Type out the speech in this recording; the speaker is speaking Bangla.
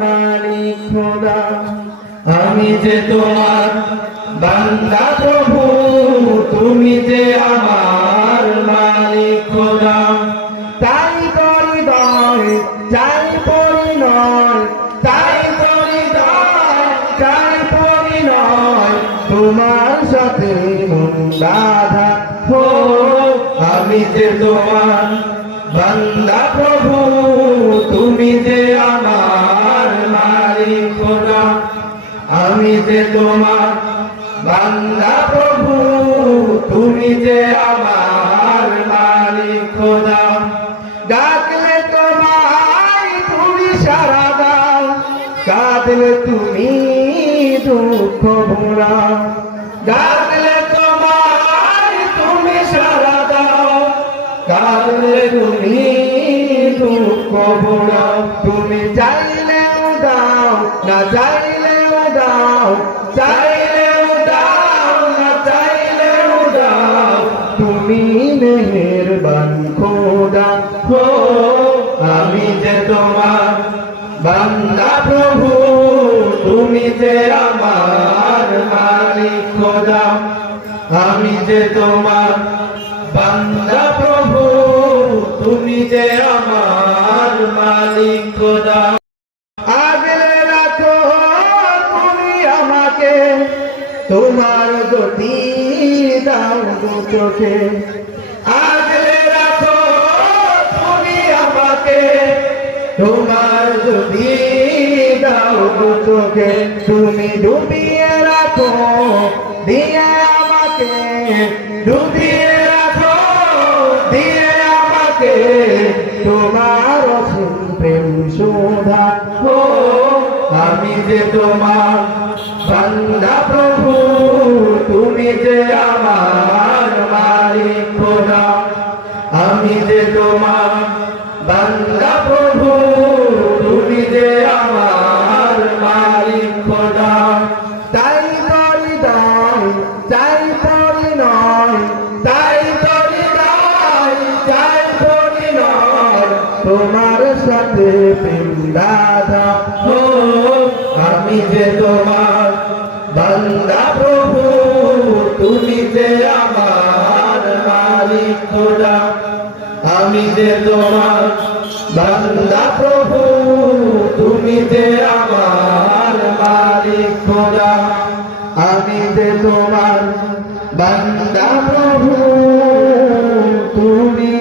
মালিক খোদা, আমি যে তোমার বান্দা প্রভু, তুমি যে আমার মালিক খোদা। তাই করি চাই পরিণয় তাই করি দয় চাই পরিণয় তোমার সাথে রাধা হো আমি যে তোমার বান্দা প্রভু, তুমি যে আমার মালিক খোদা, আমি যে তোমার বান্দা প্রভু, তুমি যে আমার মালিক খোদা। ডাকলে তোমায় তুমি সারা দাও, কাঁদলে তুমি দুঃখ ভোলাও ডাকলে কাঁদলে তুমি দুঃখ ভোলাও। তুমি চাইলেও দাও, না চাইলেও দাও চাইলেও দাও, না চাইলেও দাও। তুমি মেহেরবান খোদা, হো, আমি যে তোমার বান্দা প্রভু, তুমি যে আমার মালিক খোদা, আমি যে তোমার বান্দা প্রভু। যে আমার মালিক খোদা। আগলে রাখো তুমি আমাকে, তোমার গতি দাও দু চোখে। আগলে রাখো তুমি আমাকে, তোমার যদি দাও দু চোখে। তুমি ডুবিয়ে রাখো, দিয়ে আমাকে, ডুবিয়ে আমি যে তোমার বান্দা প্রভু, তুমি যে আমার মালিক খোদা আমি যে তোমার বান্দা প্রভু, তুমি যে আমার মালিক খোদা তাই করি দাই তাই করি নয়, তাই করি দাই তাই করি নয়। তোমার সাথে হো আমি যে তোমার বান্দা প্রভু, তুমি যে আমার মালিক খোদা। আমি যে তোমার বান্দা প্রভু, তুমি যে আমার মালিক খোদা। আমি যে তোমার বান্দা প্রভু, তুমি